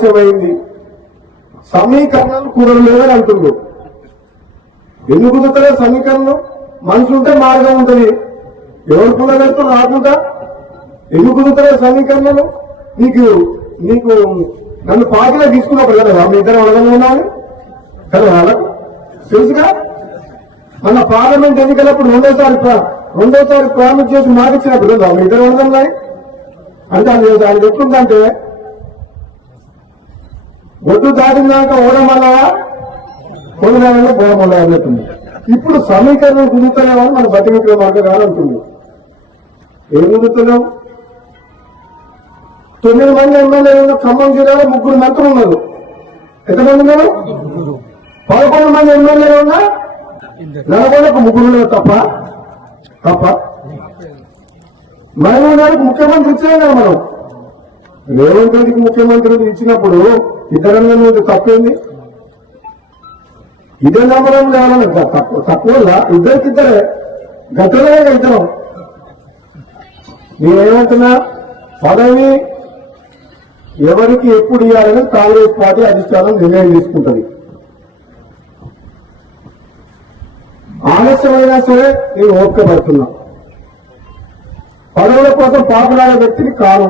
ఆలస్యమైంది, సమీకరణాలు కుదరలేదని అంటున్నారు. ఎందుకు కుదురుతలేదు సమీకరణం? మనసు ఉంటే మార్గం ఉంటుంది. ఎవరు కుదరలేదు రాకుండా ఎందుకు కుదురుతలేదు సమీకరణలు? నీకు నీకు నన్ను పార్టీలో తీసుకున్నప్పుడు కదా మీ ఇద్దరు వరదలు ఉన్నాను కదా, వాళ్ళకు తెలుసుగా. మన పార్లమెంట్ ఎన్నికలప్పుడు రెండోసారి ప్రామిస్ చేసి మాట ఇచ్చినప్పుడు మీ ఇద్దరు వరదలు అంటే అది ఎట్లుందంటే ఒడ్డు దాటినాక ఓడమల్లా కొనదానంలో పోవమల్లా అన్నట్టుంది. ఇప్పుడు సమీకరణం కుదురుతలేమని మన బట్టి విక్రమార్క గారు అంటుంది. ఏం కుదురుతున్నాం? 9 మంది ఎమ్మెల్యేలు ఖమ్మం జిల్లాలో 3 మంత్రులు ఉన్నారు. ఎంతమంది ఉన్నారు? 11 మంది ఎమ్మెల్యేలు ఉన్నా నల్గొండకు 3 తప్ప మహబూబ్నగర్కు ముఖ్యమంత్రి ఇచ్చేదా? మనం రేవంత్ రెడ్డికి ముఖ్యమంత్రి ఇచ్చినప్పుడు ఇద్దరన్నా మీద తప్పేంది? ఇదే నమ్మడం లేవాలని తక్కువ ఇద్దరికిద్దరే గతంలో ఇద్దరం. నేనేమంటున్నా, పదవి ఎవరికి ఎప్పుడు ఇవ్వాలని కాంగ్రెస్ పార్టీ అధిష్టానం నిర్ణయం తీసుకుంటుంది. ఆలస్యమైనా సరే నేను ఓపిక పడుతున్నా. పదవుల కోసం పాపులాడే వ్యక్తిని కాను.